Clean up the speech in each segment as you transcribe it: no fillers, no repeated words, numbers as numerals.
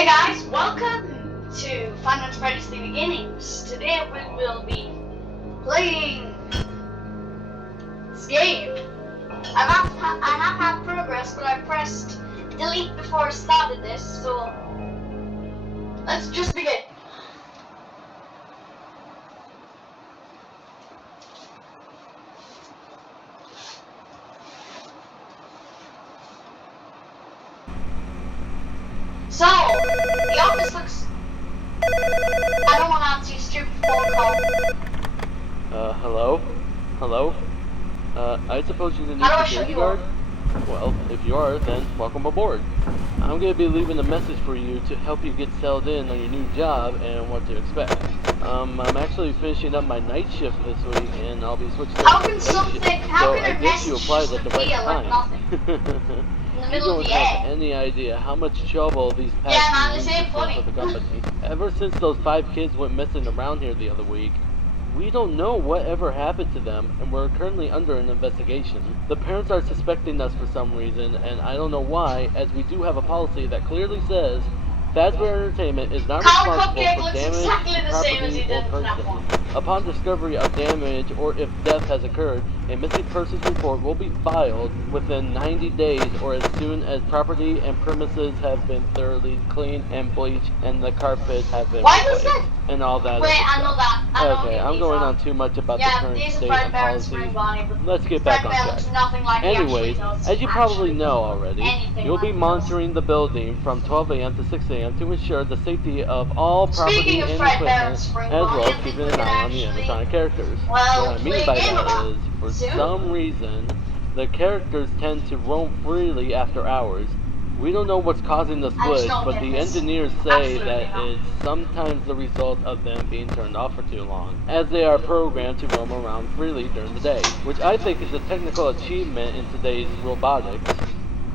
Hey guys, welcome to FNaF The Beginnings. Today we will be playing this game. I have had progress, but I pressed delete before I started this, so let's just begin. So, the office looks... I don't want to answer your stupid phone call. Hello? Hello? I suppose you need How do I a shut security you guard? up? Well, if you are, then welcome aboard. I'm going to be leaving a message for you to help you get settled in on your new job and what to expect. I'm actually finishing up my night shift this week, and I'll be switching to How can day something... shift. How So can I a guess you message applied just at the right appear like time. nothing? In the You middle of don't the have air. any idea how much trouble these Yeah, past man, few this weeks ain't have been funny. for the company. Ever since those 5 kids went missing around here the other week, we don't know what ever happened to them, and we're currently under an investigation. The parents are suspecting us for some reason, and I don't know why, as we do have a policy that clearly says Fazbear Entertainment is not Colin responsible Cupcake for looks damage exactly to the same as he property or did in FNAF person. 1. Upon discovery of damage or if death has occurred, a missing persons report will be filed within 90 days or as soon as property and premises have been thoroughly cleaned and bleached and the carpets have been Why does replaced. that... And all that Wait, other I know stuff. that. I know Okay, who I'm these going are. on too much about the Yeah, current these are state Fred and Bear and policies. Spring Bonnie, but Let's get Fred back on Bear track. looks nothing like Anyways, he actually does. as you probably Actually, know already, anything you'll like be he does. monitoring the building from 12 a.m. to 6 a.m. to ensure the safety of all property Speaking of and Fred Bear and equipment, Spring as Bonnie, well I as think keeping we an can eye on the actually, animatronic characters. well, What I play mean a by game that about is, for soon. some reason, the characters tend to roam freely after hours. We don't know what's causing this I just glitch, don't but get the this. engineers say Absolutely that not. it's sometimes the result of them being turned off for too long, as they are programmed to roam around freely during the day, which I think is a technical achievement in today's robotics.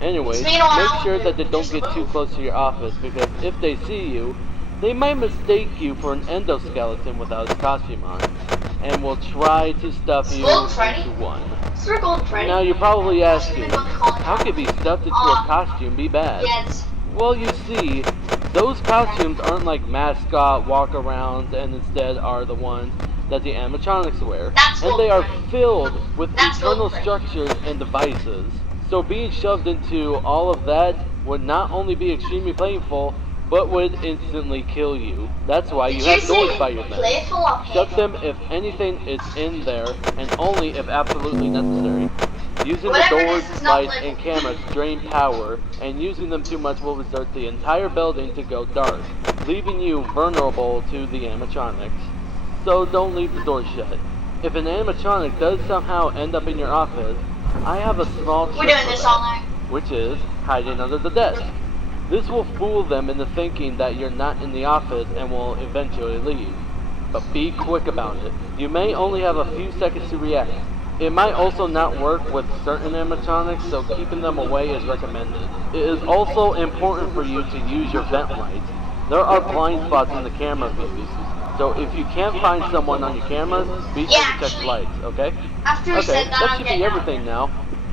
Anyways, It's been a while, make sure that they don't just get too move. close to your office, because if they see you, they might mistake you for an endoskeleton without its costume on, and will try to stuff you Golden Freddy? into one. Is there a Golden Freddy? Now you're probably asking, Gonna call it how could be stuffed into a costume be bad? Yeah, it's... Well, you see, those costumes aren't like mascot walk-arounds and instead are the ones that the animatronics wear. That's And they Golden are Freddy. filled with That's internal Golden Freddy. structures and devices. So being shoved into all of that would not only be extremely painful, but would instantly kill you. That's why Did you you have say doors by your bed. playful or Shut painful? them if anything is in there, and only if absolutely necessary. Using the Whatever it doors, is not lights, playful. and cameras drain power, and using them too much will result the entire building to go dark, leaving you vulnerable to the animatronics. So don't leave the door shut. If an animatronic does somehow end up in your office, I have a small We're trick doing for this that, all night. which is hiding under the desk. This will fool them into thinking that you're not in the office and will eventually leave. But be quick about it. You may only have a few seconds to react. It might also not work with certain animatronics, so keeping them away is recommended. It is also important for you to use your vent lights. There are blind spots in the camera views, so if you can't find someone on your cameras, be sure to check the lights, okay? After you Okay, said that, that I'm should getting be out of everything here. now.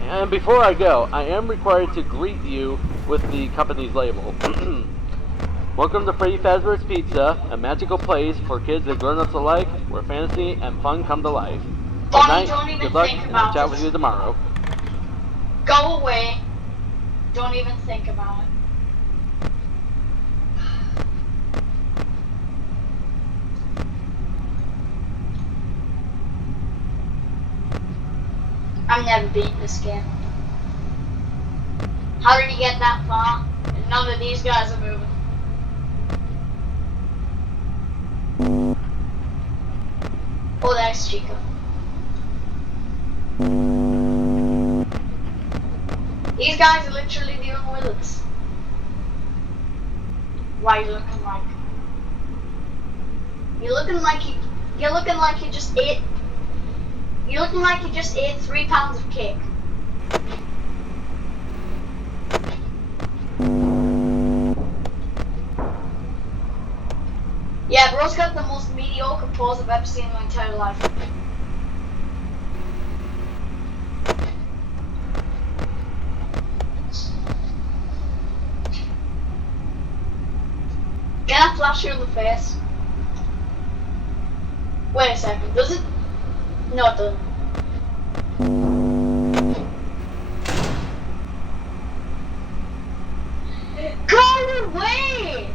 And before I go, I am required to greet you with the company's label. Welcome to Freddy Fazbear's Pizza, a magical place for kids and grown-ups alike, where fantasy and fun come to life. Good Bonnie, night, don't even good luck, think and I'll about chat it. with you tomorrow. Go away. Don't even think about it. I'm never beating this game. How did he get that far? And none of these guys are moving. Oh, that's Chica. These guys are literally dealing with us. Why are you looking like? You're looking like you just ate. You're looking like you just ate 3 pounds of cake. Yeah, bro's got the most mediocre pose I've ever seen in my entire life. Can I flash you in the face? Wait a second, does it? No, it doesn't. Go away!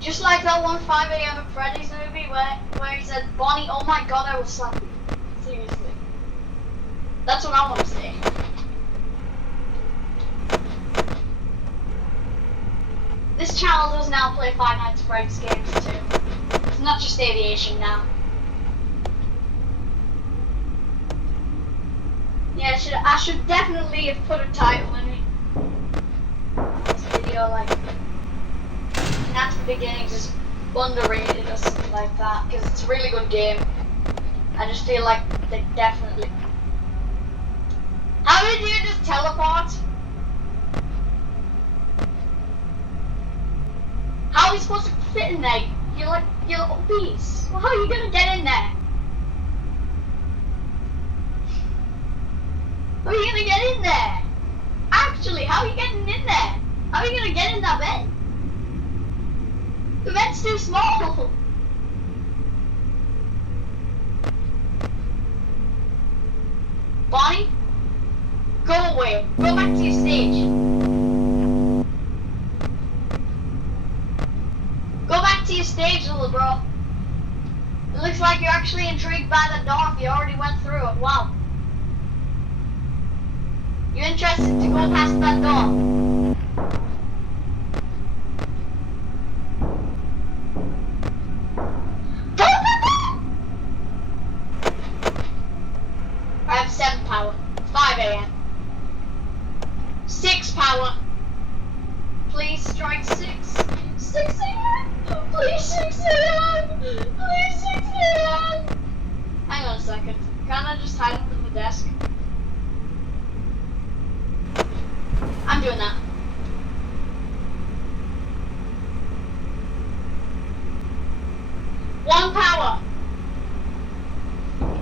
Just like that one 5 a.m. at Freddy's movie where he said, Bonnie, oh my god, I will slap you. Seriously. That's what I want to say. This channel does now play Five Nights at Freddy's games too. It's not just aviation now. Yeah, I should definitely have put a title in this video, like FNaF The Beginnings is underrated or something like that, because it's a really good game. I just feel like they definitely. How did you just teleport? How are you supposed to fit in there? You're obese. Well, how are you gonna get in there? How are you gonna get in there? Actually, how are you getting in there? How are you gonna get in that bed? The bed's too small. Bonnie, go away. Go back to your stage. Go back to your stage, little bro. It looks like you're actually intrigued by the door. You already went through it. Wow. You interested to go past that door? I have 7 power. 5 a.m. 6 power. Please strike 6. 6 a.m. Please 6 a.m. Please 6 a.m. Hang on a second. Can't I just hide under the desk? I'm doing that. One power.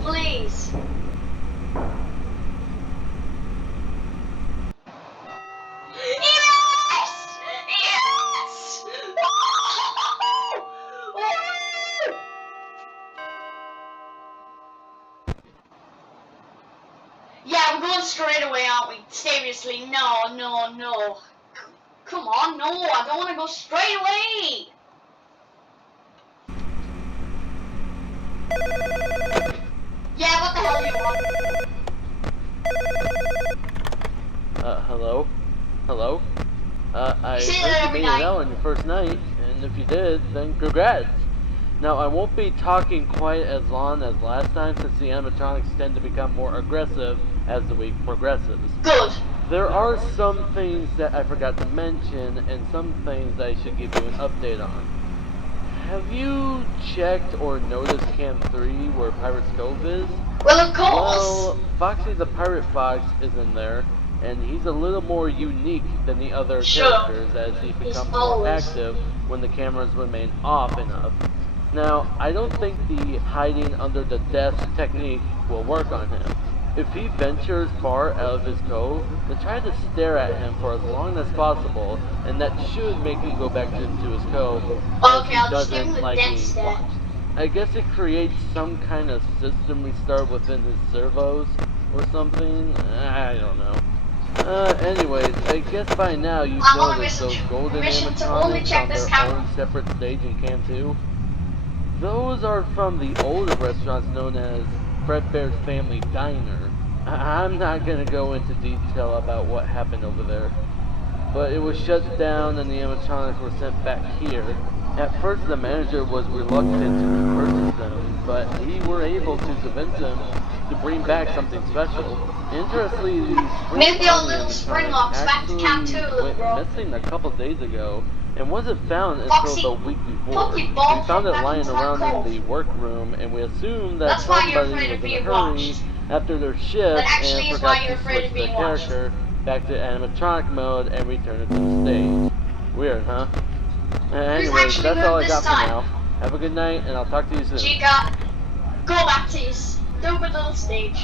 Please. Yes! Yes! Yeah, we're going straight away, aren't we? Seriously, no, no, no. Come on, no, I don't want to go straight away. Yeah, what the hell do you want? Hello? Hello? I say heard that you every made it night. out on your first night, and if you did, then congrats. Now, I won't be talking quite as long as last time since the animatronics tend to become more aggressive as the week progresses. Good. There are some things that I forgot to mention, and some things I should give you an update on. Have you checked or noticed Cam 3 where Pirate's Cove is? Well, of course. Well, Foxy the Pirate Fox is in there, and he's a little more unique than the other characters as he becomes more always. active when the cameras remain off enough. Now, I don't think the hiding under the desk technique will work on him. If he ventures far out of his cove, then try to stare at him for as long as possible, and that should make him go back into his cove, as Okay, he I'll just give him doesn't the like death being stare. watched. I guess it creates some kind of system restart within his servos, or something, I don't know. Anyways, I guess by now you've I'm on a noticed those golden mission to only animatronics check on this their camera. own separate stage in Cam 2. Those are from the older restaurants known as Fredbear's Family Diner. I'm not gonna go into detail about what happened over there, but it was shut down and the animatronics were sent back here. At first the manager was reluctant to repurchase them, but we were able to convince him to bring back something special. Interestingly, the Spring Move your Army little spring animatronic locks back to Camp 2, actually little went bro. missing a couple days ago and wasn't found Foxy, until the week before. put your We ball found it back lying into that around cove. in the workroom, and we assumed that That's why you're somebody afraid was of in a being hurry watched. after their That shift actually and is why forgot you're to afraid switch of the being watched. character back to animatronic mode and return it to the stage. Weird, huh? Anyways, actually that's all I moved got this for time? now. Have a good night, and I'll talk to you soon. Chica, go back to your stupid little stage.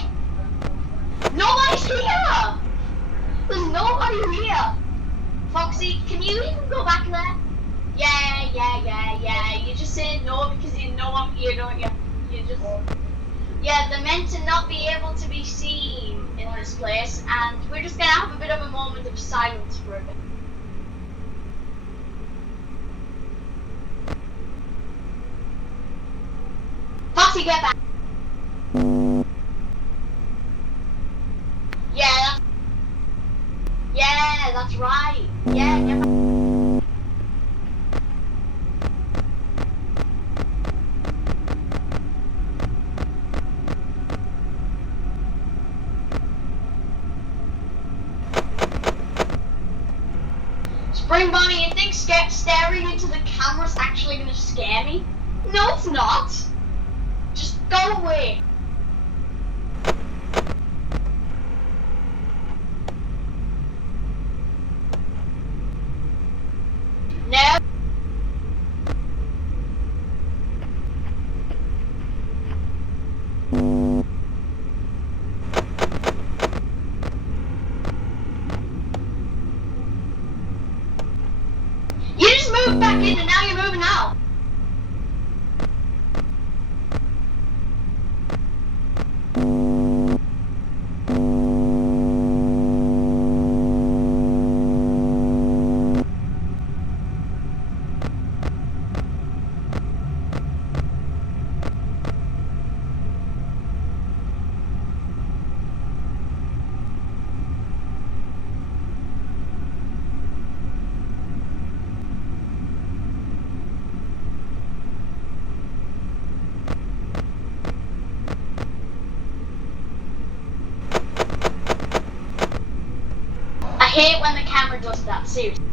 Nobody's here! There's nobody here! Foxy, can you even go back there? Yeah. You just say no because you know I'm here, don't you? You just... Yeah, they're meant to not be able to be seen in this place, and we're just gonna have a bit of a moment of silence for a bit. Foxy, get back! Yeah, that's right. Yeah, get back. Spring Bonnie, you think staring into the camera's actually gonna scare me? No, it's not. Just go away. No. You just moved back in and now you're moving out. I hate when the camera does that, seriously.